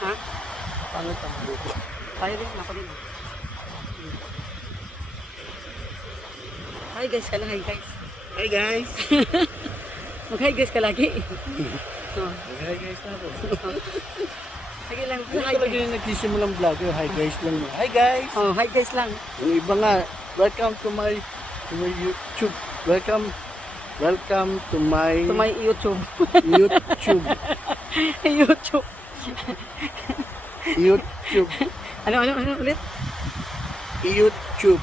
Ha? Pangit ang buko. Tayo din, ako din. Hi guys ka lang, hi guys. Hi guys! Mag-hi guys ka lagi. Oh. Hi guys na po. Sige lang, Hindi hi talaga guys. yung nagsimulang vlog. Hi guys lang. Hi guys! Oh, hi guys lang. Yung iba nga, welcome to my YouTube. Welcome to my To my YouTube. YouTube. YouTube. YouTube. Ano ulit? YouTube.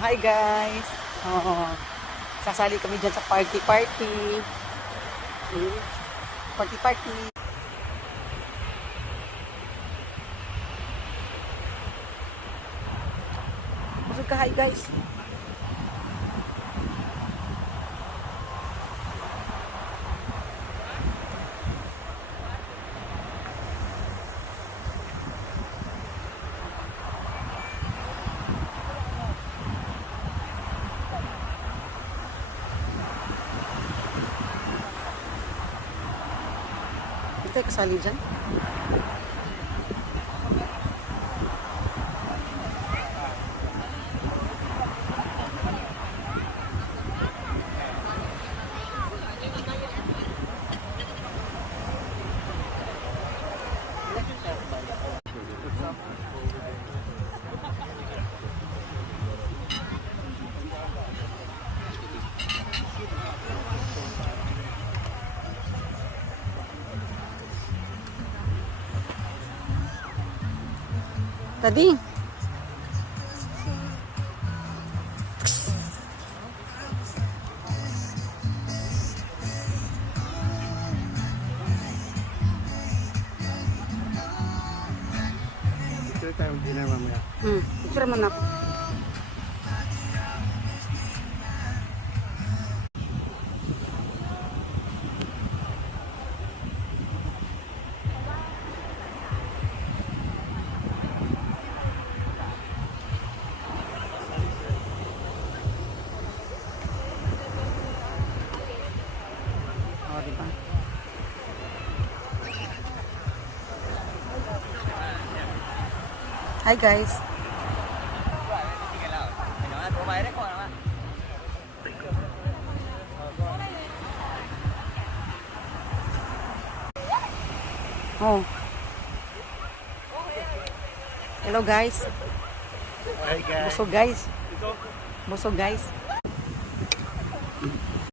Hi guys. Oh, sasali kami dyan sa party. Party. Busog ka, hi guys. Hindi tayo kasali dyan. Tadi. Ito tayo dinner mamaya. Picture mo na ako. Oh, diba? Hi guys. Oh. Hello guys. Hi guys. Busog guys. Busog guys.